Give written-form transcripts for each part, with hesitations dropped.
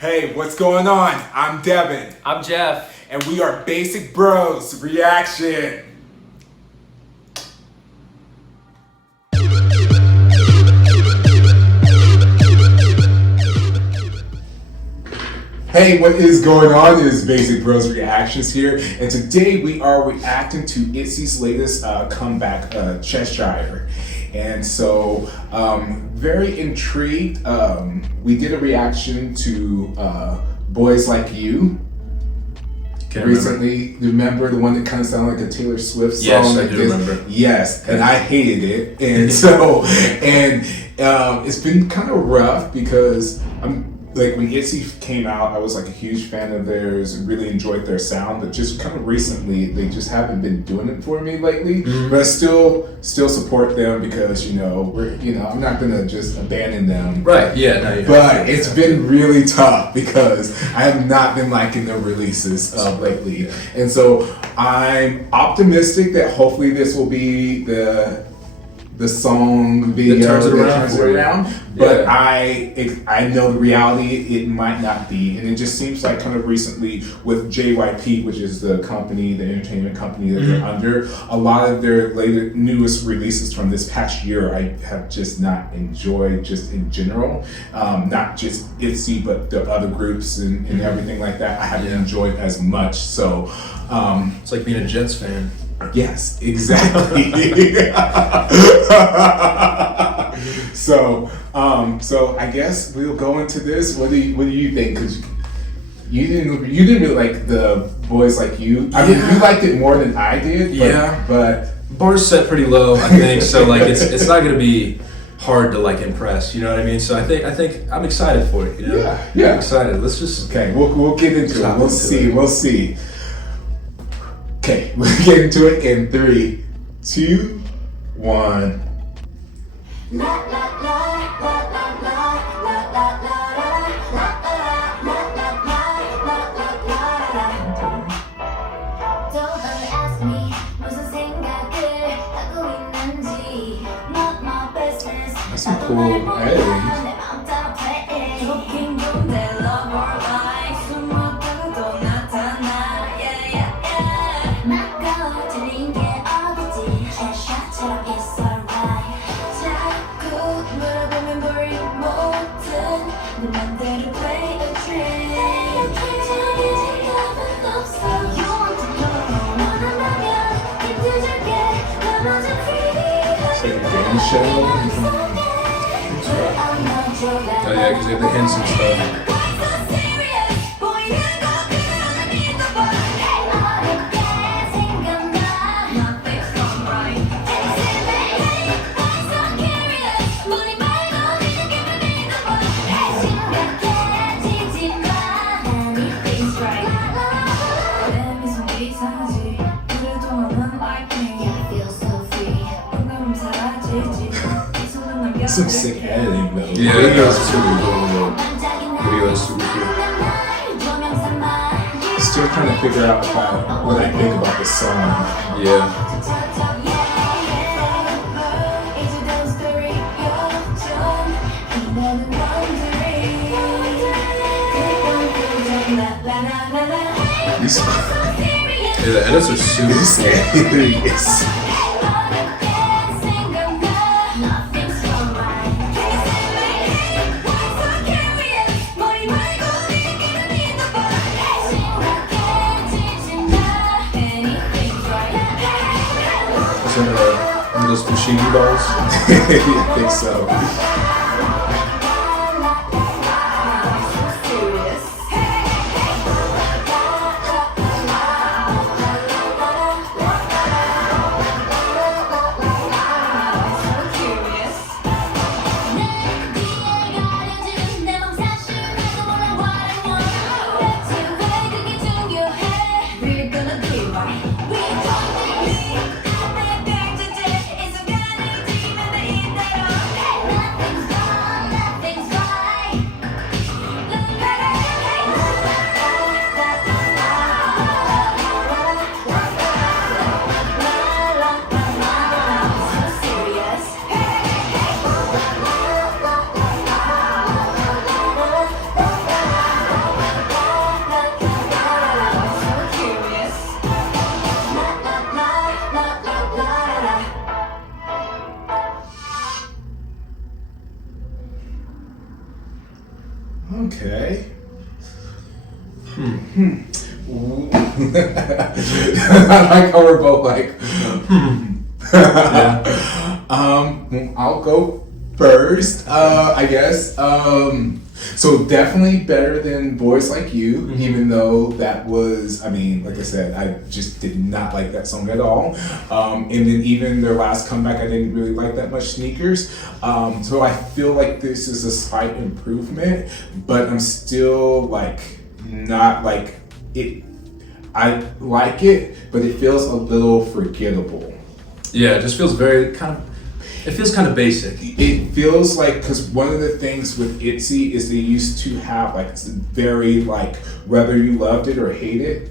Hey, what's going on? I'm Devin. I'm Jeff. And we are Basic Bros Reaction. Hey, what is going on? It is Basic Bros Reactions here, and today we are reacting to ITZY's latest comeback, Cheshire. And so, very intrigued. We did a reaction to Boys Like You recently. Remember the one that kind of sounded like a Taylor Swift song? Yes, I do remember. Yes, and I hated it. And so, it's been kind of rough because like when ITZY came out, I was like a huge fan of theirs, really enjoyed their sound, but just kind of recently, they just haven't been doing it for me lately. Mm-hmm. But I still support them because, I'm not gonna just abandon them. Right, yeah. No, but it's been really tough because I have not been liking their releases lately. And so I'm optimistic that hopefully this will be the song video that turns it around. But yeah. I know the reality, it might not be. And it just seems like kind of recently with JYP, which is the company, the entertainment company that they're under, a lot of their newest releases from this past year I have just not enjoyed just in general. Not just ITZY, but the other groups and everything like that I haven't enjoyed as much. So it's like being a Jets fan. Yes, exactly. So I guess we'll go into this. What do you think? Because you didn't really like the Boys Like You. I mean, you liked it more than I did. But bar's set pretty low, I think. So like it's not gonna be hard to like impress. You know what I mean? So I think I'm excited for it. Yeah. I'm excited. Let's just We'll get into it. We'll see. Okay, we'll get into it in 3, 2, 1. That's some cool editing. It's like a game show. Oh yeah, because they have the hints and stuff. Some sick editing though. Yeah, the video is super cool. Video is super cool. Still trying to figure out what I think about the song. Yeah. The edits are super serious. One of those Fushigi balls? I think so. Okay. I like how we're both like, Yeah. I'll go first, I guess. So definitely better than Boys Like You, even though that was, I mean, like I said, I just did not like that song at all. And then even their last comeback, I didn't really like that much, Sneakers. So I feel like this is a slight improvement, but I'm still like, not like it. I like it, but it feels a little forgettable. Yeah, it just feels very kind of. It feels kind of basic. It feels like, because one of the things with ITZY is they used to have like very like whether you loved it or hate it,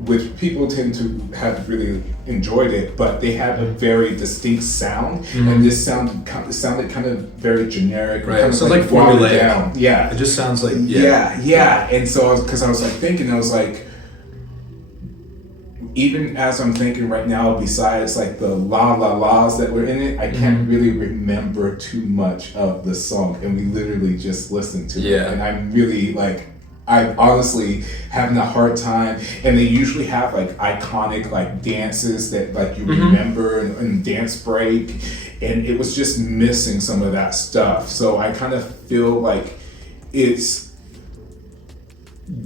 which people tend to have really enjoyed it, but they have a very distinct sound, and this sounded kind of very generic. Right, Kind of so like formulaic. down. Yeah, It just sounds like yeah. And so because I was like thinking, I was like, even as I'm thinking right now, besides like the la la la's that were in it, I can't really remember too much of the song, and we literally just listened to it, and I'm really like, I'm honestly having a hard time. And they usually have like iconic like dances that like you remember and dance break, and it was just missing some of that stuff. So I kind of feel like it's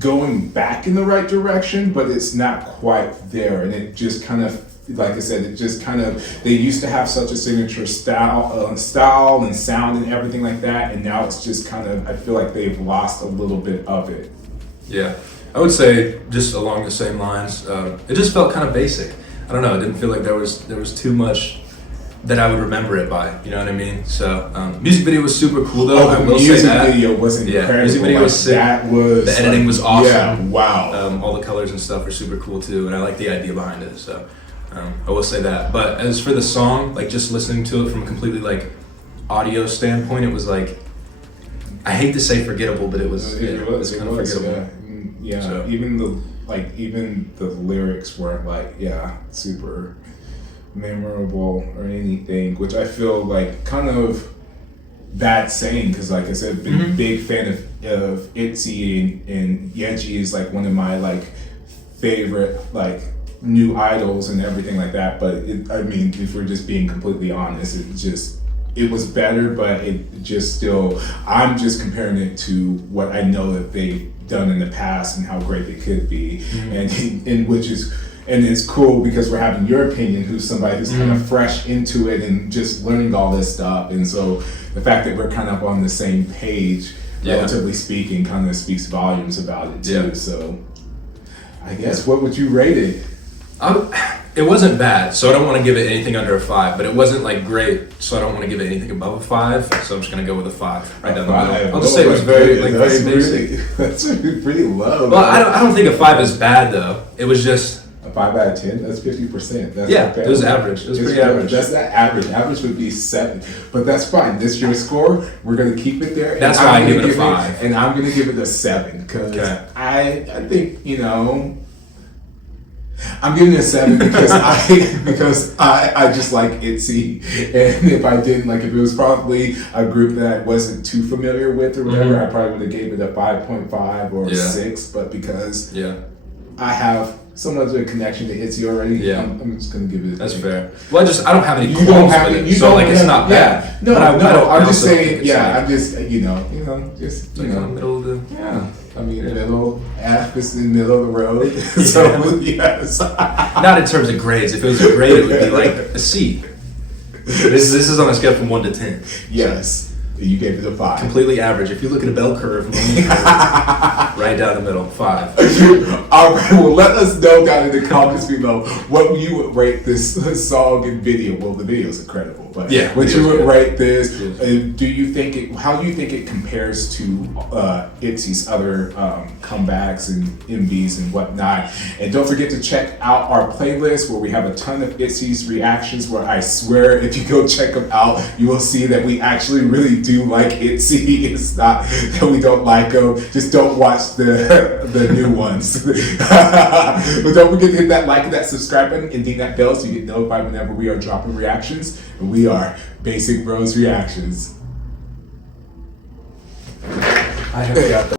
going back in the right direction, but it's not quite there. And it just kind of, like I said, it just kind of, they used to have such a signature style and sound and everything like that, and now it's just kind of, I feel like they've lost a little bit of it. Yeah, I would say just along the same lines. It just felt kind of basic. I don't know. It didn't feel like there was too much that I would remember it by. You know what I mean? So music video was super cool though. I will say that. Music video was incredible. Yeah, music video was sick. The editing was awesome. Yeah, wow. All the colors and stuff were super cool too, and I like the idea behind it. So I will say that. But as for the song, like just listening to it from a completely like audio standpoint, it was like, I hate to say forgettable, but it was kind of forgettable. Yeah, so. Even the lyrics weren't like super memorable or anything, which I feel like kind of bad saying, because like I said, been a big fan of ITZY, and Yeji is like one of my like favorite like new idols and everything like that. But I mean, if we're just being completely honest, it was better, but it just still, I'm just comparing it to what I know that they've done in the past and how great it could be, and which is. And it's cool because we're having your opinion, who's somebody who's kind of fresh into it and just learning all this stuff. And so the fact that we're kind of on the same page, relatively speaking, kind of speaks volumes about it too. So I guess, what would you rate it? It wasn't bad, so I don't want to give it anything under a 5, but it wasn't like great, so I don't want to give it anything above a 5, so I'm just going to go with a 5 right down the middle. I'll just say it was very basic. That's pretty low. Well, I don't think a 5 is bad though. It was just a 5 out of 10. That's 50%. That's it was average. It was pretty average. That's not average. Average would be 7, but that's fine. This is your score. We're gonna keep it there. That's why I give it a 5, and I'm gonna give it a 7 because I think I'm giving it a 7 because I just like ITZY, and if I didn't like, if it was probably a group that I wasn't too familiar with or whatever, I probably would have gave it a 5.5 or a 6. But because I have so much of a connection to ITZY already, I'm just gonna give it. That's fair. Well, I don't have any qualms with it, so like it's not bad. No, I'm just saying. I'm just middle of the. Yeah. I mean, middle, Africa's in the middle of the road. So, yes. Not in terms of grades. If it was a grade, it would be like a C. This is on a scale from 1 to 10. Yes. You gave it a 5. Completely average. If you look at a bell curve, right down the middle, 5. All right. Well, let us know down in the comments below what you would rate this song and video. Well, the video is incredible, but what you would rate this. Do you think it? How do you think it compares to ITZY's other comebacks and MVs and whatnot? And don't forget to check out our playlist where we have a ton of ITZY's reactions. Where I swear, if you go check them out, you will see that we actually really do like ITZY. It's not that we don't like them. Just don't watch the new ones. But don't forget to hit that like and that subscribe button and ding that bell so you get notified whenever we are dropping reactions. And we are Basic Bros Reactions. I have got